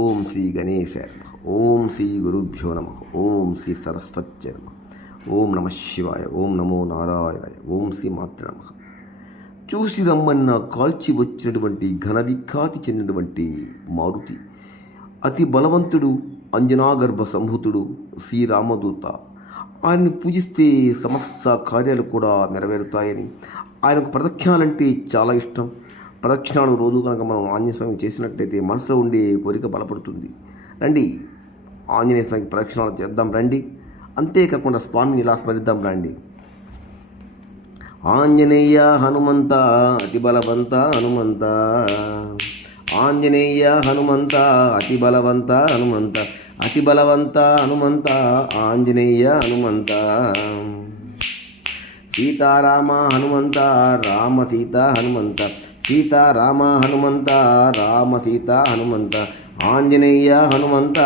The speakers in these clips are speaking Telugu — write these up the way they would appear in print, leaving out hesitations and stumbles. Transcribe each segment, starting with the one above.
ఓం శ్రీ గణేశాయ నమః. ఓం శ్రీ గురుభ్యో నమః. ఓం శ్రీ సరస్వత్యై నమః. ఓం నమ శివాయ. ఓం నమో నారాయణాయ. ఓం శ్రీ మాత్రే నమః. చూసి రమ్మన్న కాల్చి వచ్చినటువంటి ఘన విఖ్యాతి చెందినటువంటి మారుతి, అతి బలవంతుడు, అంజనాగర్భ సంభూతుడు, శ్రీరామదూత. ఆయన్ని పూజిస్తే సమస్త కార్యాలు కూడా నెరవేరుతాయని, ఆయనకు ప్రదక్షిణాలంటే చాలా ఇష్టం. ప్రదక్షిణాలు రోజు కనుక మనం ఆంజనేయ స్వామికి చేసినట్టయితే మనసులో ఉండే కోరిక బలపడుతుంది. రండి, ఆంజనేయ స్వామికి ప్రదక్షిణాలు చేద్దాం రండి. అంతేకాకుండా స్వామిని ఇలా స్మరిద్దాం రండి. ఆంజనేయ హనుమంత అతి బలవంత హనుమంత, ఆంజనేయ హనుమంత అతి బలవంత హనుమంత, అతి బలవంత హనుమంత ఆంజనేయ హనుమంత. సీతారామ హనుమంత రామ సీత హనుమంత, సీతారామ హనుమంత రామ సీత హనుమంత, ఆంజనేయ హనుమంత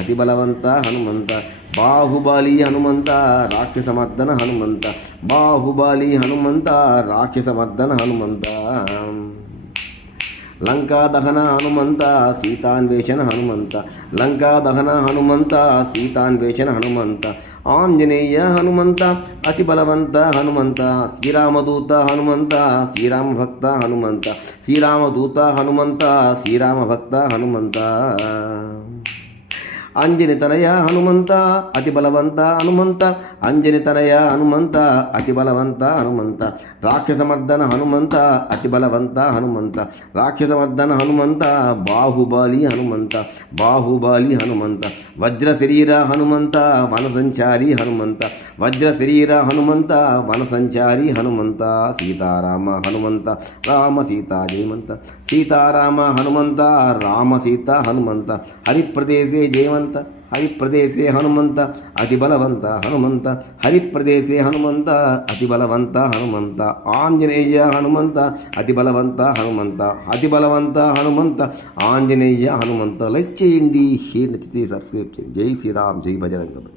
అతి బలవంత హనుమంత, బాహుబలి హనుమంత రాక్షసమర్దన హనుమంత, బాహుబలి హనుమంత రాక్షసమర్దన హనుమంత. లంకా దహన హనుమంత సీతాన్వేషణ హనుమంత, లంకా దహన హనుమంత సీతాన్వేషణ హనుమంత, ఆంజనేయ హనుమంత అతి బలవంత హనుమంత, శ్రీరామదూత హనుమంత శ్రీరామ భక్త హనుమంత, శ్రీరామదూత హనుమంత శ్రీరామ భక్త హనుమంత. అంజనితనయ హనుమంత అతి బలవంత హనుమంత, అంజనితనయ హనుమంత అతి బలవంత హనుమంత, రాక్షసమర్దన హనుమంత అతి బలవంత హనుమంత, రాక్షసమర్దన హనుమంత, బాహుబలి హనుమంత, బాహుబలి హనుమంత, వజ్ర శరీర హనుమంత వనసంచారి హనుమంత, వజ్ర శరీర హనుమంత వనసంచారి హనుమంత. సీతారామ హనుమంత రామ సీతా జయమంత, సీతారామ హనుమంత రామ సీత హనుమంత, హరిప్రదేశే జయమంత, హరిప్రదేశే హనుమంత అతి బలవంత హనుమంత, హరిప్రదేశే హనుమంత అతి బలవంత హనుమంత, ఆంజనేయ హనుమంత అతి బలవంత హనుమంత, అతి బలవంత హనుమంత ఆంజనేయ హనుమంత. లైక్ చేయండి, షేర్ నచ్చితే సబ్స్క్రైబ్ చేయండి. జై శ్రీరామ్, జై బజరంగ బలి.